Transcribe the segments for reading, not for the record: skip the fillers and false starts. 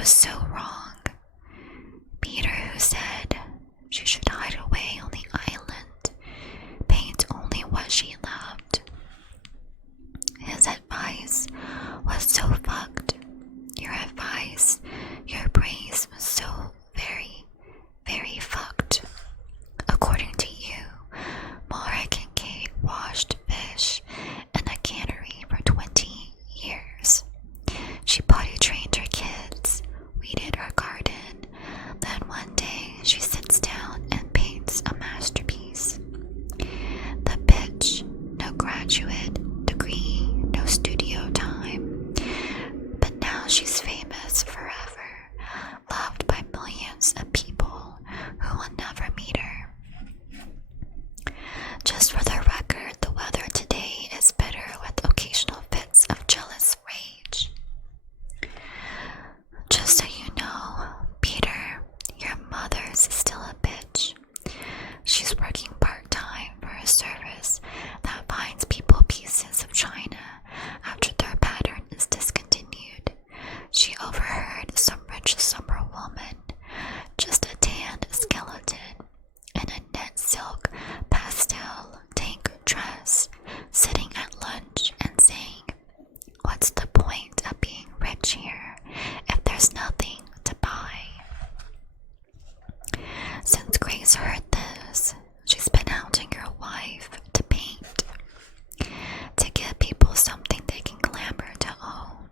was so wrong. Peter, who said she should hide away on the island, paint only what she loved. His advice was so fucked. Your advice, your praise was so very, very fucked. According to you, Mara Kincaid washed fish in a cannery for 20 years. She potty trained her kids, weeded her garden, then one day she sits down and paints a masterpiece. The bitch, no graduate degree, no studio time, but now she's famous forever, loved by millions of people who will never meet her. Just for the record, the weather today is bitter with occasional fits of jealous rage. Just so you know, Peter, your mother's still a bitch. She's working part-time for a service that finds people pieces of china after their pattern is discontinued. She overheard some rich summer woman, just a tanned skeleton, in a knit silk pastel tank dress, sitting at lunch and saying, "What's the point of being rich here if there's nothing to buy?" Since Grace heard this, she's been hounding your wife to paint, to give people something they can clamor to own,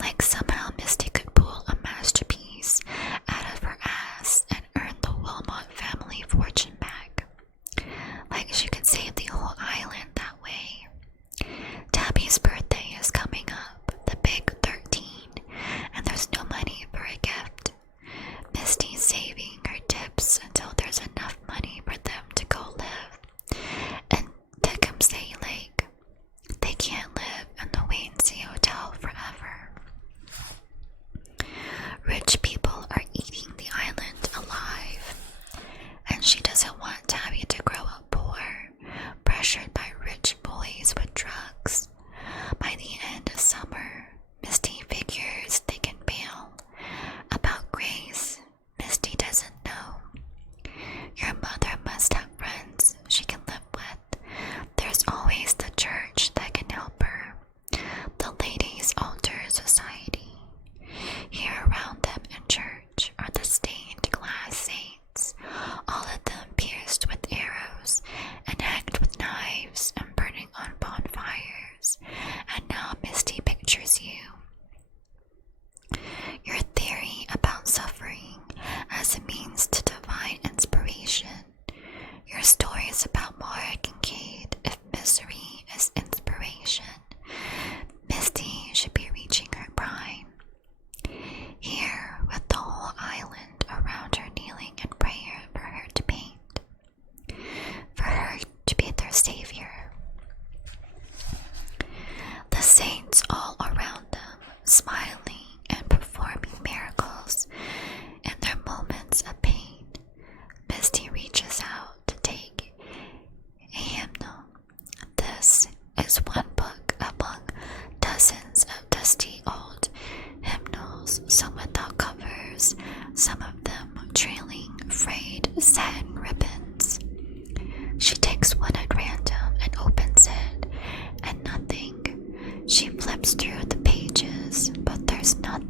like somehow Misty could pull a masterpiece out of her ass and earn the Wilmot family fortune back, like she could save the whole island that way. Tabby's birthday is coming up, the big 13, and there's no money for a gift. Misty's saving her tips until there's enough money for them to go live in Tecumseh Lake. They can't live in the Waynesea Hotel forever. Rich people are eating the island alive, and she doesn't want Tabby to grow up poor, pressured by rich boys with drugs. By the end of summer, Misty figures they can bail. About Grace, Misty doesn't know. Your mother must have friends she can live with. There's always the church that can help her. The Ladies' Altar Society. Here around them in church are the stained glass saints, all of them pierced with arrows and hanged with knives and burning on bonfires. And now Misty pictures you. Your theory about suffering as a means to divine inspiration. Your stories about Mara Kincaid if misery is inspiration. Misty should be reaching her prime. Here, with the whole island around her kneeling in prayer for her to paint. For her to be their savior. The saints all around them, smiling and performing miracles in their moments of pain. Misty reaches out to take a hymnal. This is one book among dozens of dusty old hymnals, some without covers, some of them trailing frayed satin ribbons. She takes one at random and opens it, and nothing. She flips through the pages, but there's nothing.